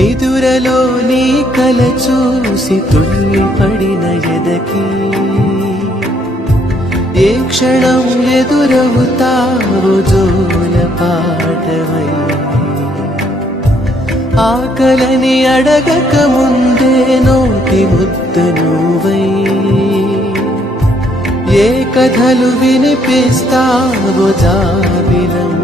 నిదురలో నీ కల చూసి తుల్లి పడిన ఎదకి ఏ క్షణం ఎదురవుతావో జోల పాటవై ఆకలని అడగక ముందే నోటి ముద్ద నువ్వై ఏ కథలు వినిపిస్తావో జాబిలం